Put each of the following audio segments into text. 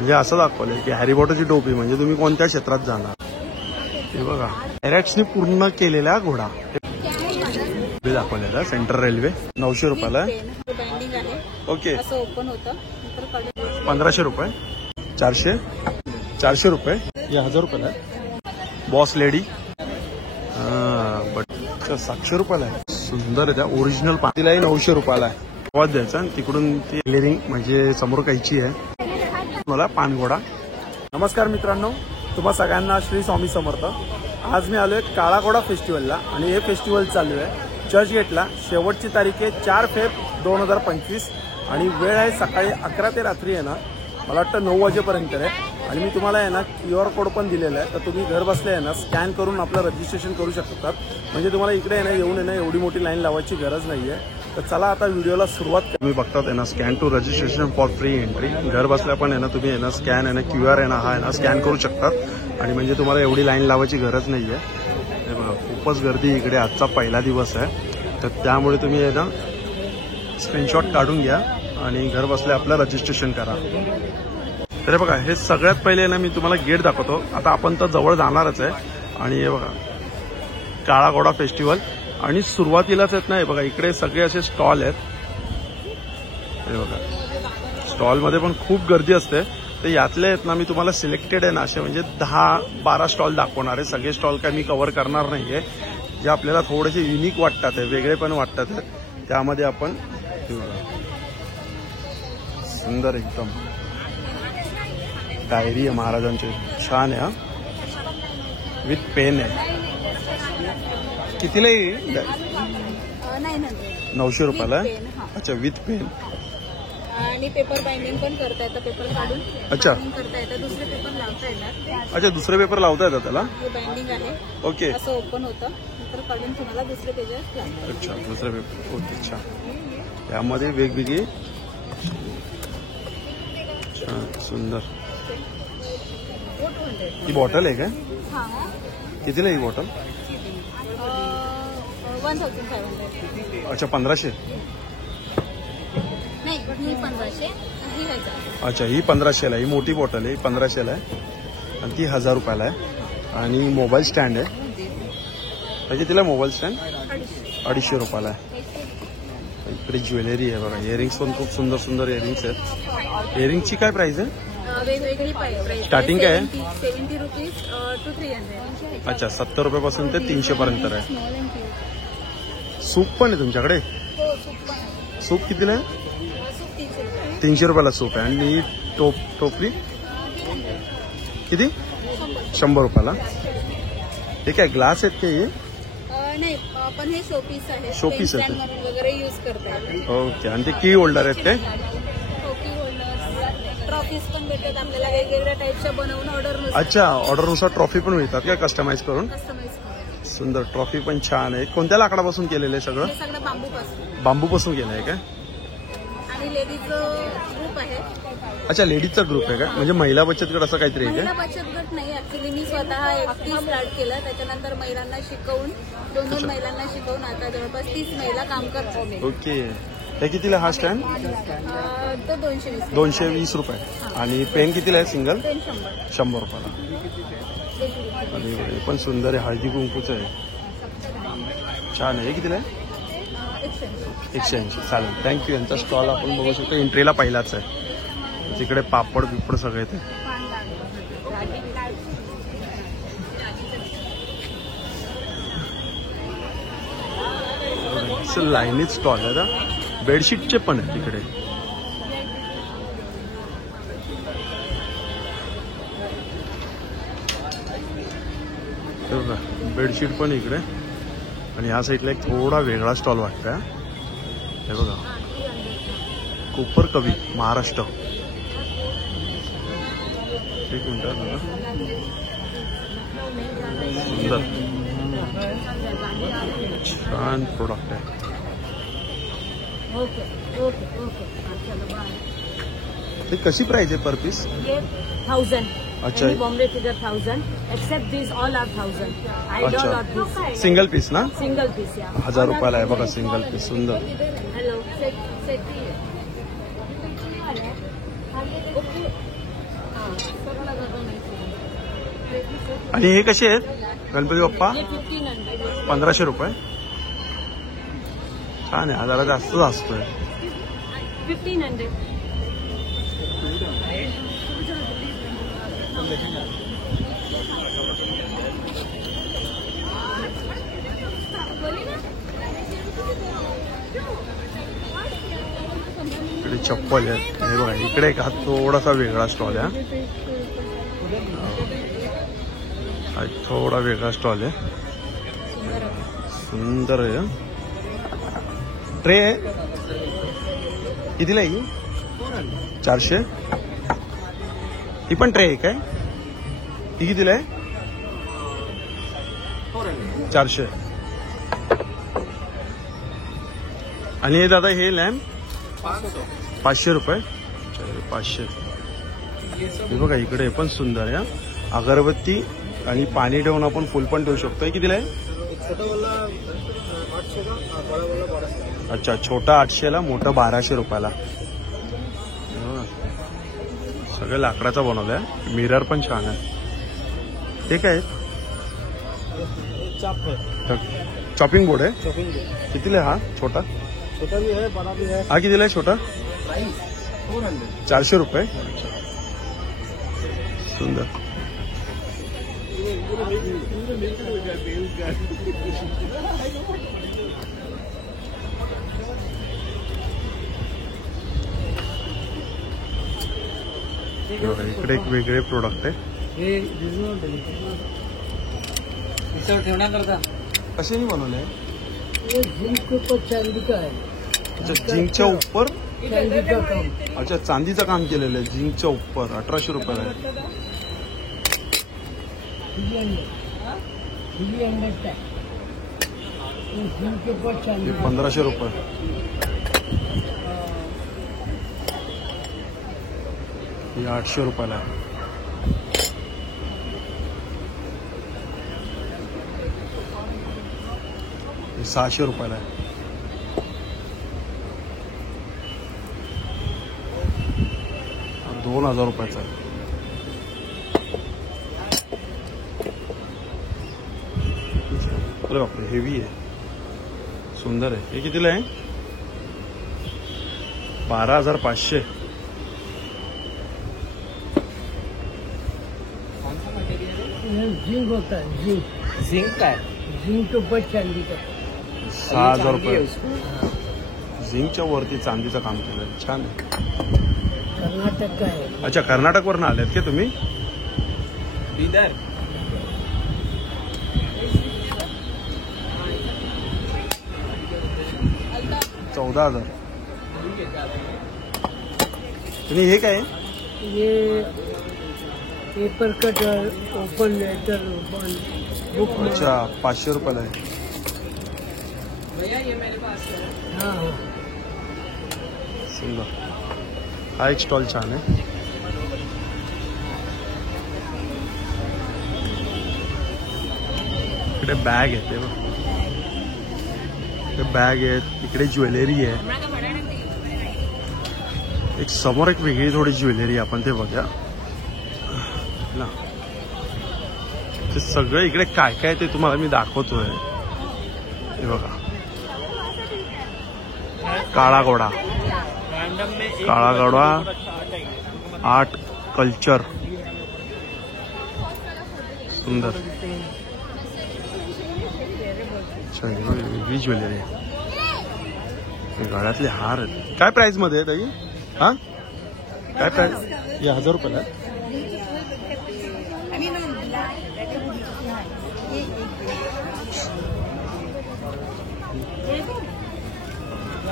म्हणजे असं दाखवलंय की हॅरी पॉटरची टोपी म्हणजे तुम्ही कोणत्या क्षेत्रात जाणार. हे बघा एरॅक्सने पूर्ण केलेला घोडा दाखवलेला. सेंट्रल रेल्वे 900 रुपयाला आहे. ओके ओपन होतं 1500 रुपये. 400 रुपये. हे 1000 रुपयाला आहे. बॉस लेडी बट 700 रुपयाला आहे. सुंदर आहे. त्या ओरिजिनल पातीलाही 900 रुपयाला आहे. आवाज द्यायचा आणि तिकडून ती क्लिअरिंग म्हणजे समोर कायची आहे मला पानघोडा. नमस्कार मित्रांनो, तुम्हा सगळ्यांना श्री स्वामी समर्थ. आज मी आलोय काळा घोडा फेस्टिवलला आणि हे फेस्टिवल चालू आहे चर्चगेटला. शेवटची तारीख आहे 4 फेब्रुवारी 2025 आणि वेळ आहे सकाळी 11 ते रात्री आहे ना मला वाटतं 9 वाजेपर्यंत आहे. आणि मी तुम्हाला आहे ना QR कोड पण दिलेला आहे, तर तुम्ही घर बसल्या आहे ना स्कॅन करून आपलं रजिस्ट्रेशन करू शकतात. म्हणजे तुम्हाला इकडे आहे ना येऊन आहे ना एवढी मोठी लाईन लावायची गरज नाही आहे. तर चला आता व्हिडिओला सुरुवात करू. तुम्ही बघतात आहे ना scan to registration for free entry. घर बसल्या पण आहे ना तुम्ही आहे ना स्कॅन आहे ना QR आहे ना हा आहे ना स्कॅन करू शकतात आणि म्हणजे तुम्हाला एवढी लाईन लावायची गरज नाही आहे. हे बघा खूपच गर्दी इकडे. आजचा पहिला दिवस आहे तर त्यामुळे तुम्ही आहे ना स्क्रीनशॉट काढून घ्या आणि घर बसल्या आपलं रजिस्ट्रेशन करा. तर बघा हे सगळ्यात पहिले ना मी तुम्हाला गेट दाखवतो. आता आपण तर जवळ जाणारच आहे. आणि हे बघा काळा घोडा फेस्टिवल आणि सुरुवातीलाच आहेत ना हे बघा इकडे सगळे असे स्टॉल आहेत. हे बघा स्टॉलमध्ये पण खूप गर्दी असते. तर यातले आहेत ना मी तुम्हाला सिलेक्टेड आहे ना असे म्हणजे 10-12 स्टॉल दाखवणार आहे. सगळे स्टॉल काय मी कव्हर करणार नाहीये. जे आपल्याला थोडेसे युनिक वाटतात आहे, वेगळे पण वाटतात आहे, त्यामध्ये आपण सुंदर एकदम डायरी आहे महाराजांची. छान आहे हा. विथ पेन आहे. कितीला येईल? 900 रुपयाला आहे. अच्छा विथ पेन आणि पेपर बाइंडिंग पण करता येतं. पेपर काढून अच्छा करता येतं. दुसरे पेपर लावता येतात. अच्छा दुसरे पेपर लावता येतात त्याला. हे बाइंडिंग आहे. ओके असं ओपन होतं नंतर काढून तुम्हाला दुसरे पेजेस लागतात. अच्छा दुसरे पेपर. ओके अच्छा. यामध्ये वेगवेगळी सुंदर ही बॉटल आहे काय? कितीला ही बॉटल? 1500. अच्छा 1500. नाही ही 1500 ही 1000. अच्छा ही 1500ला ही मोठी बॉटल आहे. 1500ला आहे आणि ती 1000 रुपयाला आहे. आणि मोबाईल स्टँड आहे. त्याची तिला मोबाईल स्टँड 250 रुपयाला आहे. इकडे ज्वेलरी आहे बघा. इयरिंग्स पण खूप सुंदर सुंदर इयरिंग्स आहेत. इयरिंगची काय प्राइस आहे? वेगवेगळी प्राइस. स्टार्टिंग काय आहे? 70 रुपीज टू 300. अच्छा 70 रुपयापासून ते 300 पर्यंत आहे. सूप पण आहे तुमच्याकडे? सूप कितीला आहे? 300 रुपयाला सूप आहे. आणि टोपली किती? 100 रुपयाला. हे काय ग्लास आहेत का? हे नाही पण हे शोपीस आहे. शोपीस आहे वगैरे युज करतात. ओके. आणि ते की होल्डर आहेत ते? ट्रॉफीज पण भेटतात आपल्याला वेगवेगळ्या टाईपच्या बनवून ऑर्डर. अच्छा ऑर्डरनुसार ट्रॉफी पण मिळतात का कस्टमाइज करून? सुंदर. ट्रॉफी पण छान आहे. कोणत्या लाकडापासून केलेलं आहे सगळं? सगळं बांबूपासून. बांबूपासून केलं आहे का? आणि लेडीज ग्रुप आहे. अच्छा लेडीजचा ग्रुप आहे का? म्हणजे महिला बचत गट असं काहीतरी आहे महिला का? बचत गट नाही. ऍक्च्युली मी स्वतः एकटी स्टार्ट केलं. त्याच्यानंतर महिलांना शिकवून 2 महिलांना शिकवून आता जवळपास 30 महिला काम करतात. ओके. हे कितीला हा स्टँड? तो 220. 220 रुपये. आणि पेन कितीला आहे सिंगल? 100 रुपयाला. आणि हे पण सुंदर आहे. हळदी कुंकूचं आहे. छान आहे. हे कितीला आहे? 180. चालेल थँक्यू. यांचा स्टॉल आपण बघू शकतो. एंट्रीला पहिलाच आहे. तिकडे पापड बिपड सगळे ते. लाईनीत स्टॉल आहे ना. बेडशीटचे पण आहे तिकडे. बेडशीट पण इकडे. आणि ह्या साईडला एक थोडा वेगळा स्टॉल वाटतोय. हे बघा कोपर कवी महाराष्ट्र. एक मिनिट बघा. सुंदर छान प्रोडक्ट आहे. ते कशी प्राइस आहे पर पीस? 1000. अच्छा बॉम्बे फिगर 1000. एक्सेप्ट दिस ऑल आर 1000. अच्छा सिंगल पीस ना? सिंगल पीस 1000 रुपयाला आहे बघा सिंगल पीस. सुंदर. हॅलो आणि हे कसे आहेत गणपती बाप्पा? ये 1500. 1500 रुपये. छान आहे, हा जरा जास्तच असतोय. 1500. इकडे चप्पल आहेत. हे बघा इकडे एक हा थोडासा वेगळा स्टॉल आहे. हा एक थोडा वेगळा स्टॉल आहे. सुंदर आहे. ट्रे आहे कितीला आहे ही? 400. ही पण ट्रे आहे काय? ही कितीला आहे? 400. आणि हे दादा हे लॅम्प 500 रुपये. 500. हे बघा इकडे पण सुंदर आहे. अगरबत्ती आणि पाणी ठेवून आपण फुल पण ठेवू शकतो. हे कितीला आहे? अच्छा, छोटा 800ला, मोठं 1200 रुपयाला. सगळं लाकडाचा बनवलंय. मिरर पण छान आहे. हे काय आहे? चॉपिंग बोर्ड आहे. कितीला आहे हा छोटा? छोटा भी है, बड़ा भी है. हा कितीला आहे छोटा? 400 रुपये. सुंदर. इकडे एक वेगळे प्रोडक्ट आहे. हे इथं ठेवण्याकरता कशाने बनवले? ये जिंक के ऊपर चांदी का है. अच्छा, झिंकच्या ऊपर. चांदी का काम. अच्छा, चांदीचं काम केलेलं आहे झिंकच्या ऊपर. 1800 रुपयाला आहे. जिंक के ऊपर चांदी. 1500 रुपये. हे 800 रुपयाला आहे. हे 600 रुपयाला आहे. हा 2000 रुपयाचा आहे. अरे बापरे, हेवी आहे. सुंदर आहे. हे कितीला आहे? 12,500. जिंक होता है. जिंक का है. जिंक के ऊपर चांदी का. 6,000 रुपये. झिंकच्या वरती चांदीचं काम केलं. छान आहे. कर्नाटक का है. अच्छा, कर्नाटकवरून आलेत का तुम्ही? इधर 14,000. आणि हे काय आहे? ये paper cutter, open letter, open book. अच्छा, 500 रुपयाला आहे. हाँ हाँ. सुंदर. हा एक स्टॉल छान आहे. इकडे बॅग आहे. ते बघ, इकडे बॅग आहेत. इकडे ज्वेलरी आहे. एक समोर एक वेगळी थोडी ज्वेलरी आपण ते बघूया ना. ते सगळं इकडे काय काय ते तुम्हाला मी दाखवतोय. हे बघा, काळा घोडा. काळा घोडा आर्ट कल्चर. सुंदर. वेगळी ज्वेलरी आहे. गळ्यातले हार आहेत. काय प्राइस मध्ये आहे ताई? हा काय प्राइस? हे 1000 रुपयाला आहे.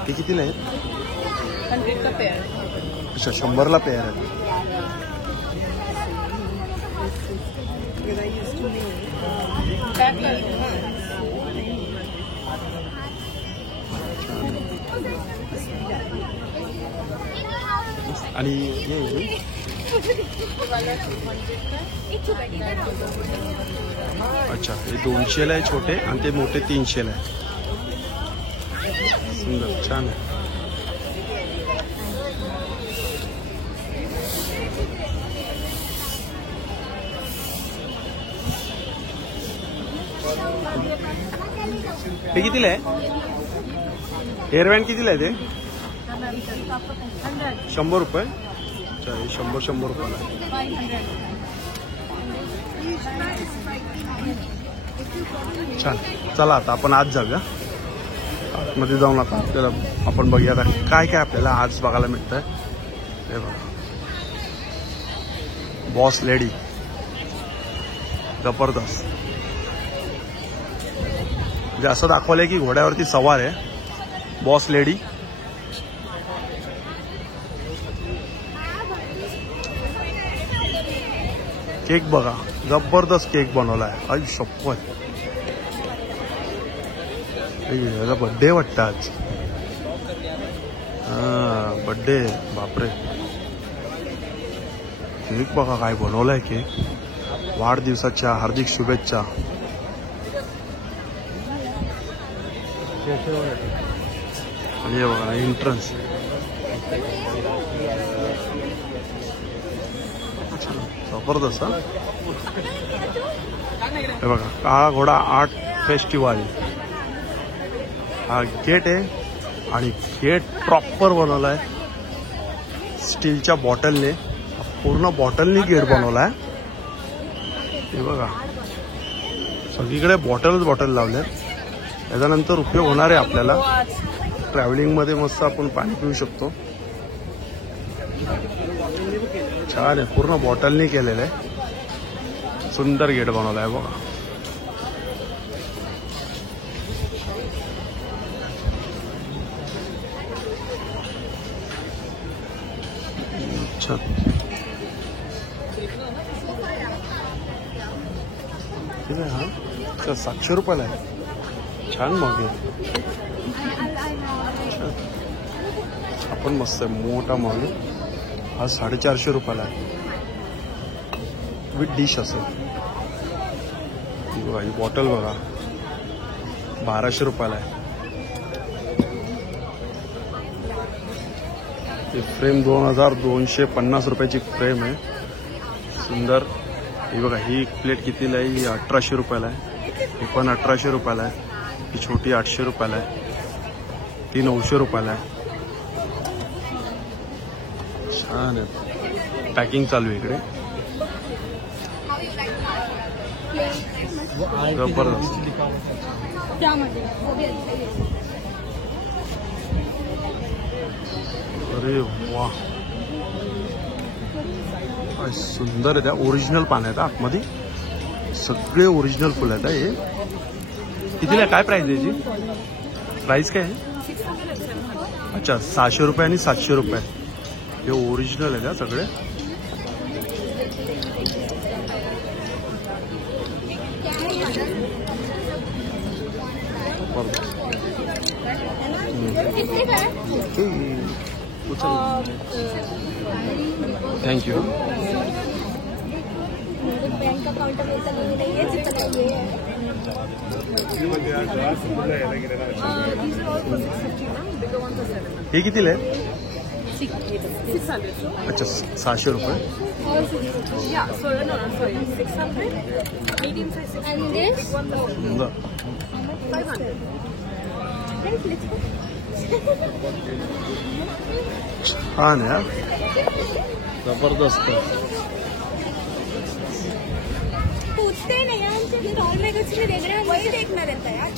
ते कितीला आहे? 100 का पेअर. अच्छा, 100ला पेअर आहे. आणि हे अच्छा, हे 200ला आहे छोटे आणि ते मोठे 300ला आहे. सुंदर, छान आहे. हे कितीला आहे? हेअरबँड कितीला आहे ते? 100 रुपये. अच्छा, हे 100 रुपयाला आहे. छान. चला आता आपण आज जाऊया आतमध्ये. जाऊन आता आपल्याला आपण बघूया काय काय आपल्याला आज बघायला मिळतंय. हे बघा, बॉस लेडी जबरदस्त. म्हणजे असं दाखवलंय की घोड्यावरती सवार आहे बॉस लेडी. केक बघा, जबरदस्त केक बनवलाय. आई शपथ, याचा बड्डे वाटतं आज. बड्डे. बापरे, केक बघा काय बनवलाय केक. वाढदिवसाच्या हार्दिक शुभेच्छा. आणि हे बघा एंट्रन्स. जबरदस्त. हे बघा, काळा घोडा आर्ट फेस्टिवल हा गेट आहे. आणि गेट प्रॉपर बनवलाय स्टीलच्या बॉटलने. पूर्ण बॉटलनी गेट बनवलाय. हे बघा, सगळीकडे बॉटल लावले. त्याच्यानंतर उपयोग होणार आहे आपल्याला ट्रॅव्हलिंगमध्ये. मस्त आपण पाणी पिऊ शकतो. छान आहे, पूर्ण बॉटलनी केलेलं आहे. सुंदर गेट बनवला आहे बघा. छान. किती आहे हा? 700 रुपयाला आहे. छान मग आहे. आपण मस्त आहे, मोठा मग आहे हा. 450 रुपयाला आहे विथ डिश असेल. बघा ही बॉटल बघा, 1200 रुपयाला आहे. ही फ्रेम 2250 रुपयाची फ्रेम आहे. सुंदर. ही बघा, ही प्लेट कितीला आहे? ही 1800 रुपयाला आहे. ही पण 1800 रुपयाला आहे. ही छोटी 800 रुपयाला आहे. ती 900 रुपयाला आहे. छान आहे. पॅकिंग चालू आहे इकडे. जबरदस्त. अरे वा, काय सुंदर आहे. त्या ओरिजिनल पान आहेत आतमध्ये. सगळे ओरिजिनल फुल आहेत. हे कितीला? काय प्राइस आहे याची? प्राइस काय आहे? अच्छा, 600 रुपये आणि 700 रुपये. हे ओरिजिनल आहे का सगळे? थँक्यू. बैंक अकाउंट हे कितीला आहे? 600. अच्छा, 600 रुपये. Yeah, so no, sorry, 600. Medium size 600. And this? Big one, सुंदर. 500. छान आहे. जबरदस्त. पूछते नहीं यार, उनसे स्टॉल में कुछ नहीं देख रहे हैं, वही देखना रहता है यार.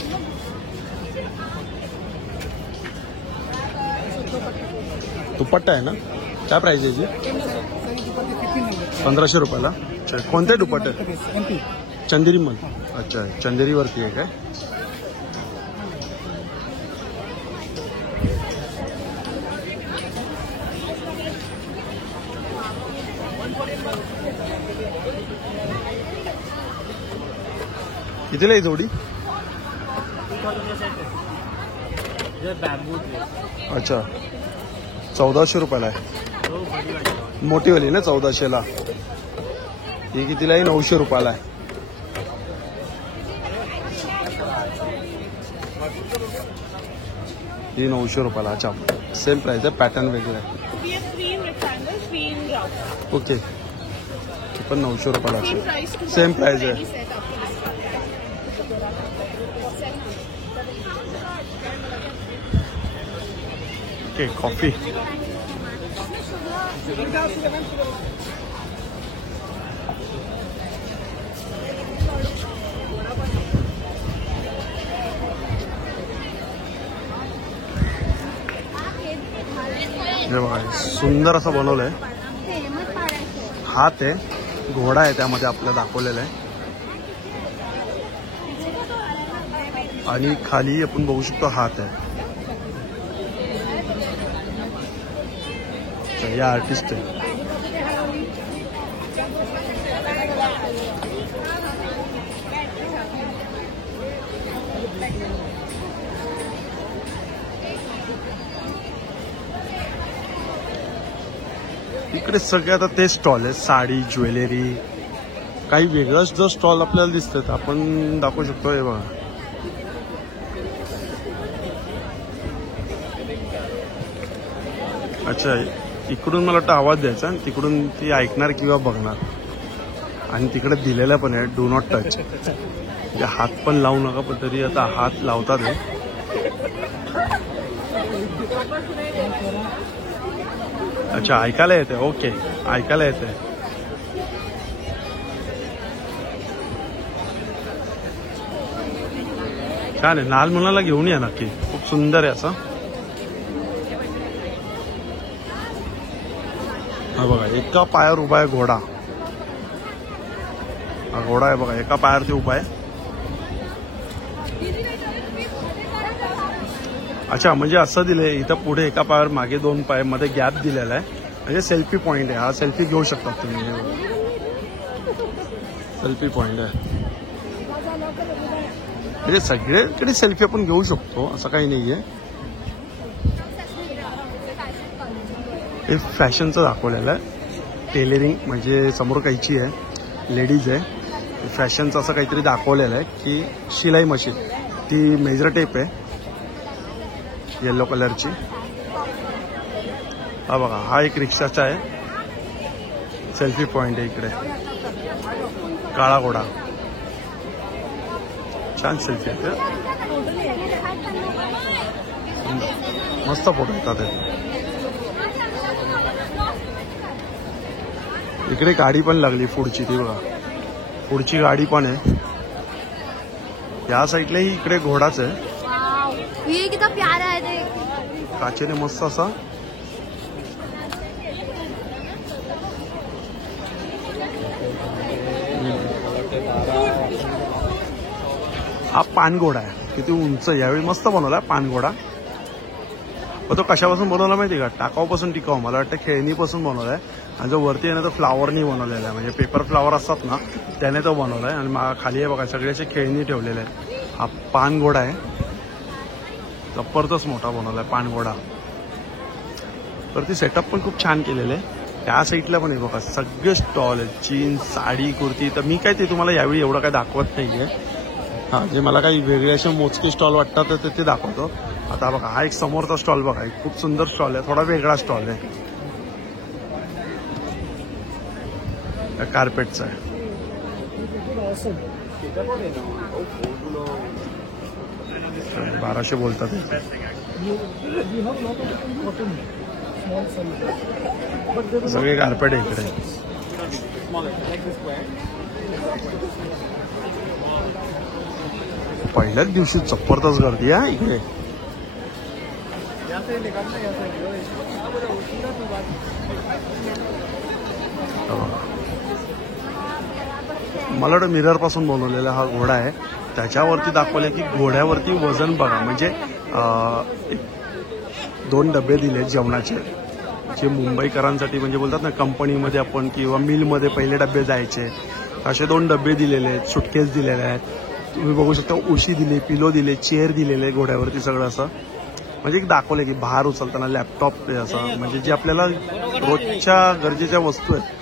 दुपट्टा आहे ना? काय प्राइस आहे याची? 1500 रुपयाला. अच्छा, कोणते दुपट्टे? चंदेरी मध्ये. अच्छा, चंदेरीवरती आहे काय? कितीला आहे जोडी? अच्छा, 1400 रुपयाला आहे. मोठीवाली ना 1400ला. ही कितीला आहे? 900 रुपयाला आहे. ही 900 रुपयाला. अच्छा, सेम प्राइस आहे, पॅटर्न वेगळं आहे. We have 3 in rectangle, 3 in round. Okay. ही पण 900 रुपयाला Same आहे. price to same price any आहे. set आपको discount. Okay coffee. हे बघा सुंदर असं बनवलंय. हात आहे, घोडा आहे त्यामध्ये आपल्याला दाखवलेला आहे. आणि खाली आपण बघू शकतो हात आहे. या आर्टिस्ट आहे. इकडे सगळे आता ते स्टॉल आहे. साडी, ज्वेलरी, काही वेगळंच जो स्टॉल आपल्याला दिसतात आपण दाखवू शकतो. हे बघा अच्छा, इकडून मला वाटतं आवाज द्यायचा आणि तिकडून ती ऐकणार किंवा बघणार. आणि तिकडे दिलेला पण आहे डू नॉट टच, म्हणजे हात पण लावू नका, पण तरी आता हात लावतात हे. अच्छा ऐकायला येते. ओके ऐकायला येते. छान आहे. लहान मुलाला घेऊन या नक्की, खूप सुंदर आहे असं. हा बघा एका पायावर उभा आहे घोडा. हा घोडा आहे बघा, एका पायावरती उभा आहे. अच्छा म्हणजे असं दिलंय इथं पुढे एका पायावर, मागे 2 पाय, मध्ये गॅप दिलेला आहे. म्हणजे सेल्फी पॉइंट आहे हा. सेल्फी घेऊ शकतात तुम्ही. सेल्फी पॉइंट आहे म्हणजे सगळीकडे सेल्फी आपण घेऊ शकतो असं काही नाहीये. हे फॅशनचं दाखवलेलं आहे. टेलरिंग म्हणजे समोर कैची आहे, लेडीज आहे. फॅशनचं असं काहीतरी दाखवलेलं आहे की शिलाई मशीन, ती मेजर टेप आहे येलो कलरची. हा बघा हा एक रिक्षाचा आहे. सेल्फी पॉइंट आहे इकडे. काळा घोडा, छान सेल्फी आहे. मस्त फोटो येतात. इकडे गाडी पण लागली पुढची, ती बघा पुढची गाडी पण आहे. या साईडलाही इकडे घोडाच आहे. ये कितना प्यारा है देख. काचेने मस्त असा. हा पानघोडा आहे. किती उंच, यावेळी मस्त बनवला पानघोडा. पण तो कशापासून बनवला माहिती का? टाकाऊपासून टिकाऊ. मला वाटतं खेळणीपासून बनवलाय. आणि जो वरती आहे ना तो फ्लावरनी बनवलेला आहे, म्हणजे पेपर फ्लावर असतात ना त्याने तो बनवलाय. आणि खाली आहे बघा सगळे असे खेळणी ठेवलेले आहे. हा पानघोडा आहे. जबरदस्त मोठा बनवलाय पानघोडा. तर ती सेटअप पण खूप छान केलेलं आहे. त्या साईडला पण आहे बघा सगळे स्टॉल आहेत. जीन्स, साडी, कुर्ती. तर मी काय ते तुम्हाला यावेळी एवढं काय दाखवत नाहीये. हां जे मला काही वेगळे असे मोजके स्टॉल वाटतात तर ते दाखवतो. आता बघा हा एक समोरचा स्टॉल बघा, एक खूप सुंदर स्टॉल आहे. थोडा वेगळा स्टॉल आहे. कार्पेटचा आहे. $1200 बोलतात. सगळे कार्पेट आहे इकडे. पहिल्याच दिवशी जबरदस्त गर्दी आहे इकडे. मला वाटतं मिरर पासून बनवलेला हा घोडा आहे. त्याच्यावरती दाखवले की घोड्यावरती वजन बघा, म्हणजे 2 डबे दिले जेवणाचे, जे मुंबईकरांसाठी म्हणजे बोलतात ना कंपनीमध्ये आपण किंवा मिलमध्ये पहिले डबे जायचे, असे 2 डबे दिलेले आहेत. सुटकेस दिलेले आहेत. तुम्ही बघू शकता उशी दिली, पिलो दिले, चेअर दिलेले घोड्यावरती. सगळं असं म्हणजे एक दाखवलं की भार उचलताना लॅपटॉप असं, म्हणजे जे आपल्याला रोजच्या गरजेच्या वस्तू आहेत.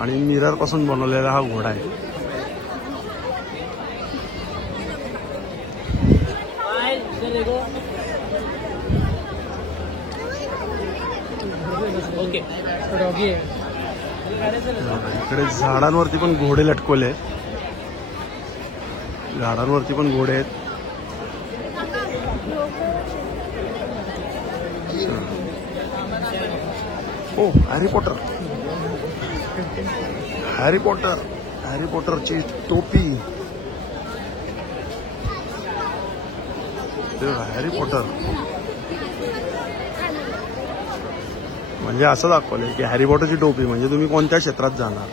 आणि मिरर पासून बनवलेला हा घोडा आहे. इकडे झाडांवरती पण घोडे लटकवले. झाडांवरती पण घोडे आहेत. ओ Harry Potter, Harry Potter, Harry पॉटरची टोपी. हॅरी पॉटर म्हणजे असं दाखवलंय की हॅरी पॉटरची टोपी म्हणजे तुम्ही कोणत्या क्षेत्रात जाणार.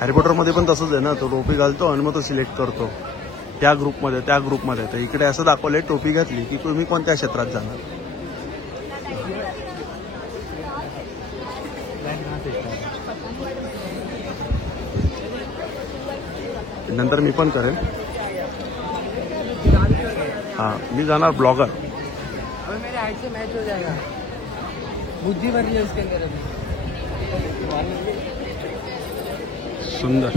हॅरी पॉटरमध्ये पण तसंच आहे ना, तो टोपी घालतो आणि मग तो सिलेक्ट करतो त्या ग्रुपमध्ये त्या ग्रुपमध्ये. तर इकडे असं दाखवलंय टोपी घातली की तुम्ही कोणत्या क्षेत्रात जाणार. नंतर मी पण करेन. हां मी जाणार ब्लॉगर. अभी मेरे हाइट से मैच हो जाएगा. बुद्धि भरी है उसके अंदर अभी. सुंदर.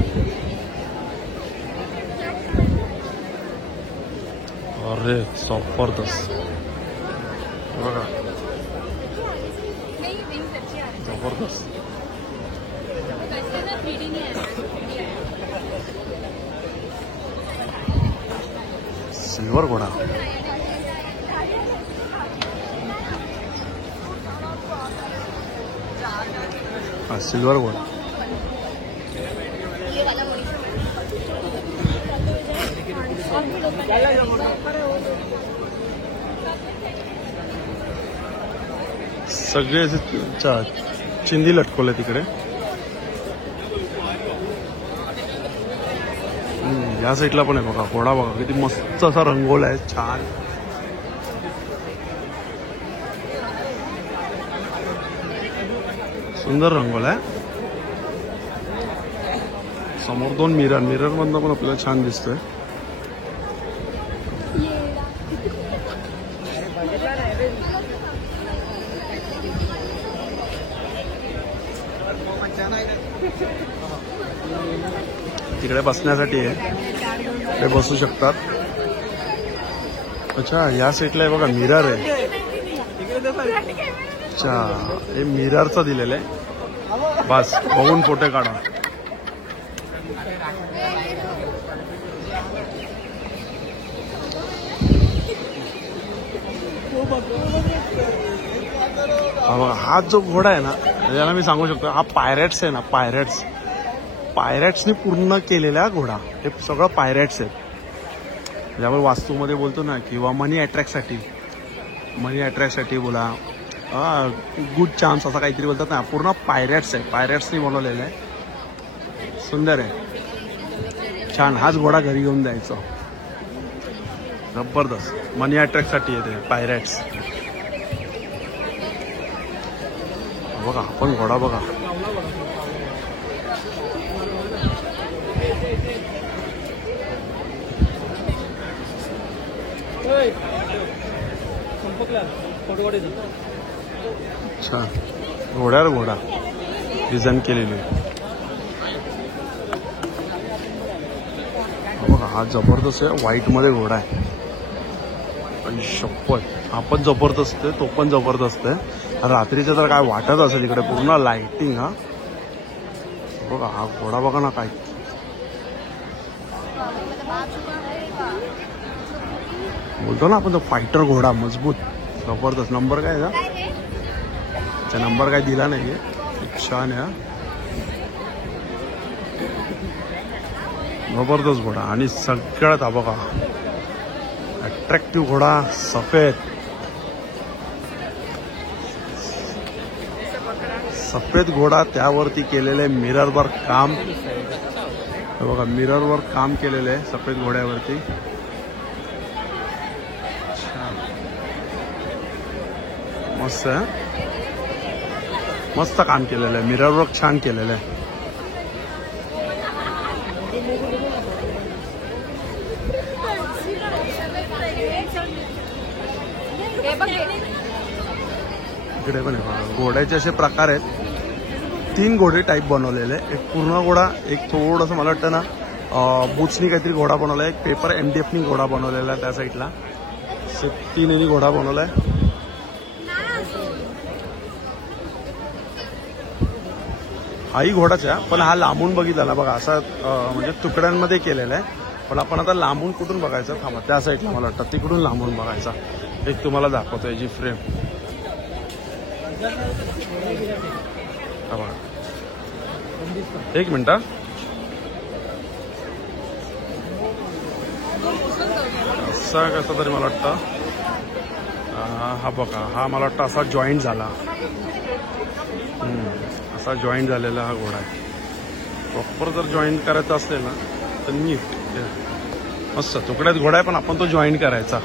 अरे जबरदस्त बघा, जबरदस्त. सिल्वर घोडा. हा सिल्वर घोडा. सगळे असे चिंदी लटकवले तिकडे. या साईडला पण आहे बघा घोडा. बघा किती मस्त असा रंगवला आहे, छान. सुंदर रंगवला आहे. समोर 2 मिरर, मिरर मधनं पण आपल्याला छान दिसतोय. तिकडे बसण्यासाठी आहे, ते बसू शकतात. अच्छा या साईडला आहे बघा मिरर आहे. अच्छा हे मिररचं दिलेलं आहे, बस बघून फोटो काढा. हा जो घोडा आहे ना त्याला मी सांगू शकतो हा पायरेट्स आहे ना, पायरेट्स. पायरेट्सनी पूर्ण केलेला घोडा. हे सगळं पायरेट्स आहेत. ज्यामुळे वास्तूमध्ये बोलतो ना किंवा मनी अट्रॅक्टसाठी बोला, गुड चान्स असं काहीतरी बोलतात ना, पूर्ण पायरेट्स आहे. पायरेट्सनी बनवलेलं आहे. सुंदर आहे, छान. हाच घोडा घरी घेऊन जायचा. जबरदस्त. मनी अट्रॅक्टसाठी येते पायरेट्स. बघा आपण घोडा बघा. अच्छा घोड्यावर घोडा डिझाईन केलेली. बघा हा जबरदस्त आहे, व्हाईट मध्ये घोडा आहे. शपथ हा पण जबरदस्त आहे, तो पण जबरदस्त आहे. रात्रीचं तर काय वाटत असेल इकडे पूर्ण लाइटिंग. हा बघा हा घोडा बघा ना, काय बोलतो ना आपण, तो फायटर घोडा मजबूत जबरदस्त. नंबर काय आहे त्याचा, नंबर काय दिला नाहीये. छान आहे, जबरदस्त घोडा. आणि सगळ्यात हा बघा अट्रॅक्टिव्ह घोडा, सफेद घोडा. त्यावरती केलेलं आहे मिरर वर्क काम. बघा मिरर वर्क काम केलेलं आहे सफेद घोड्यावरती. मस्त आहे, मस्त काम केलेलं आहे. मिरर वर्क छान केलेलं आहे. इकडे पण आहे घोड्याचे असे प्रकार आहेत. 3 घोडे टाईप बनवलेले. एक पूर्ण घोडा, एक थोडंसं मला वाटतं ना बुचनी काहीतरी घोडा बनवला आहे, एक पेपर MDFनी घोडा बनवलेला आहे त्या साईडला. 3 यांनी घोडा बनवलाय. हाही घोडाचा, पण हा लांबून बघितला बघा असा म्हणजे तुकड्यांमध्ये केलेला आहे. पण आपण आता लांबून कुठून बघायचं, थांबा त्या साईडला मला वाटतं तिकडून लांबून बघायचा. एक तुम्हाला दाखवतो याची फ्रेम. हा बघा. एक मिनिट. असा कसा तरी मला वाटतं. हा बघा, हा मला वाटतं असा जॉईंट झाला. असा जॉईंट झालेला हा घोडा आहे. प्रॉपर जर जॉईंट करायचा असेल ना तर नीट मस्त तुकड्यात घोडा आहे, पण आपण तो जॉईंट करायचा.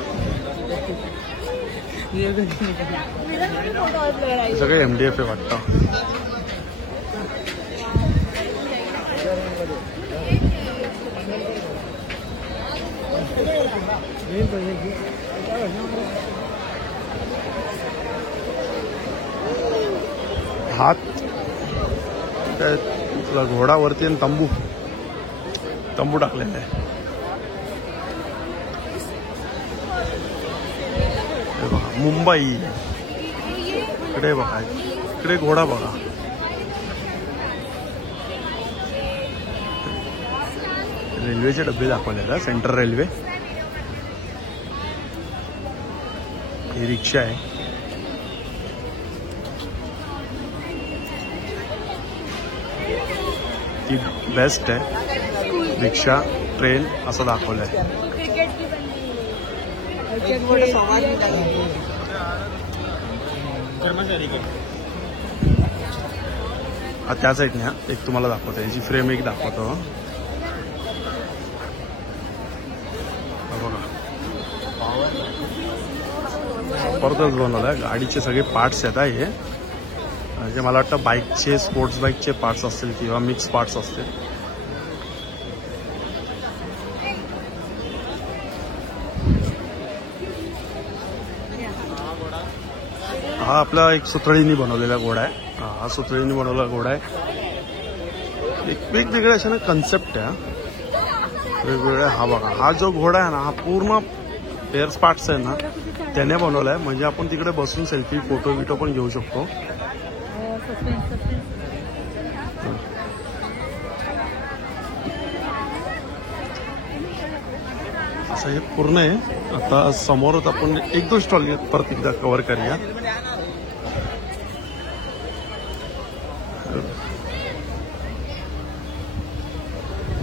सगळं MDF आहे वाटतं. हात काय घोडावरती आणि तंबू टाकलेला आहे. हे बघा मुंबई. इकडे बघा, इकडे घोडा बघा. रेल्वेचे डबे दाखवले, सेंट्रल रेल्वे. ही रिक्षा आहे. ती बेस्ट आहे. रिक्षा, ट्रेन असं दाखवलंय. हा त्या साईडने एक तुम्हाला दाखवतो, याची फ्रेम एक दाखवतो. बघा जबरदस्त बनवलाय. गाडीचे सगळे पार्ट्स आहेत हे. म्हणजे मला वाटतं बाईकचे, स्पोर्ट्स बाईकचे पार्ट्स असतील किंवा मिक्स पार्ट्स असतील. हा आपला एक सुतळीनी बनवलेला घोडा आहे. हा सुतळीनी बनवलेला घोडा आहे. एक वेगवेगळे अशा ना कन्सेप्ट आहे वेगवेगळ्या. हा बघा, हा जो घोडा आहे ना, हा पूर्ण पेअर्स पार्ट्स आहे ना त्याने बनवलाय. म्हणजे आपण तिकडे बसून सेल्फी, फोटो पण घेऊ शकतो. असं हे पूर्ण आहे. आता समोरच आपण एक दोन स्टॉल परत एकदा कव्हर करूया.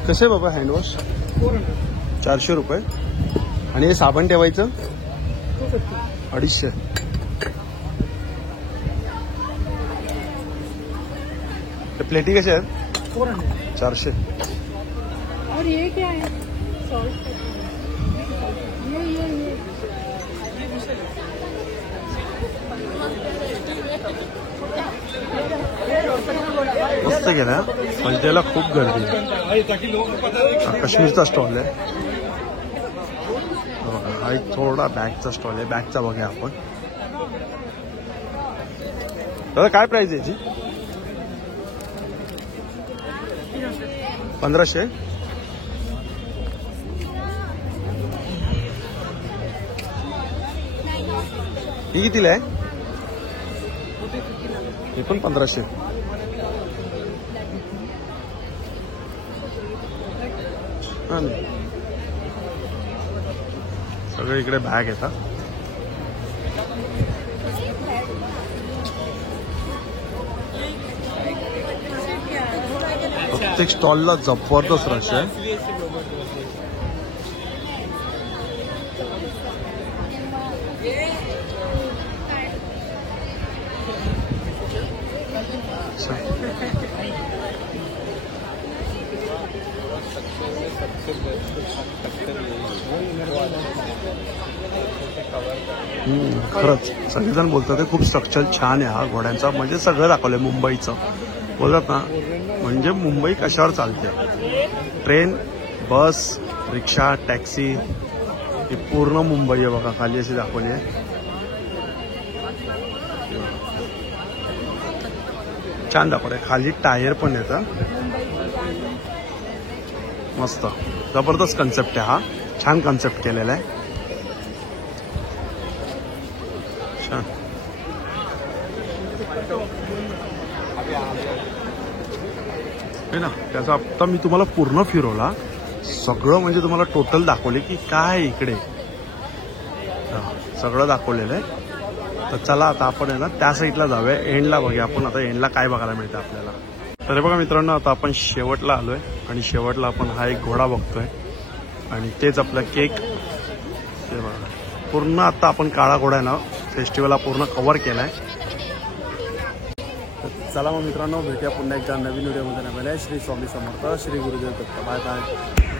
कसे बाबा हँडवॉश? 400 रुपये. आणि हे साबण ठेवायचं 250. ते प्लेटी कशा आहेत? 400. और ये क्या है? ये मस्त गेला. हलद्याला खूप गर्दी आहे. काश्मीरचा स्टॉल आहे. हा एक थोडा बॅगचा स्टॉल आहे. बॅगचा बघा आपण. दादा काय प्राइस आहे याची? 1500. ही कितीला आहे? हे पण 1500. सगळे इकडे बॅग येतात. प्रत्येक स्टॉलला जबरदस्त रश आहे. खरंच सगळेजण बोलतात ते खूप स्ट्रक्चर छान आहे हा घोड्यांचा. म्हणजे सगळं दाखवलंय मुंबईचं. बोलतात ना, म्हणजे मुंबई कशावर चालते. ट्रेन, बस, रिक्षा, टॅक्सी, ही पूर्ण मुंबई आहे बघा. खाली अशी दाखवली आहे. छान दाखवलंय. खाली टायर पण येतं. मस्त जबरदस्त कन्सेप्ट आहे हा. छान कन्सेप्ट केलेला आहे. छान. आहे ना. त्याचा आता मी तुम्हाला पूर्ण फिरवला. सगळं म्हणजे तुम्हाला टोटल दाखवले की काय इकडे. सगळं दाखवलेलं आहे. तर चला आता आपण आहे ना त्या साईडला जाऊया, एंडला बघूया आपण आता एंडला काय बघायला मिळतं आपल्याला. तर हे बघा मित्रांनो, आता आपण शेवटला आलोय आणि शेवटला आपण हा एक घोडा बघतोय आणि तेच आपला केक. ते बघा पूर्ण आता आपण काळा घोडा आहे ना फेस्टिवलला पूर्ण कव्हर केलाय. चला मग मित्रांनो, भेटूया पुन्हा एकदा नवीन व्हिडिओमध्ये. नव्याने श्री स्वामी समर्थ, श्री गुरुदेव दत्त. Bye bye.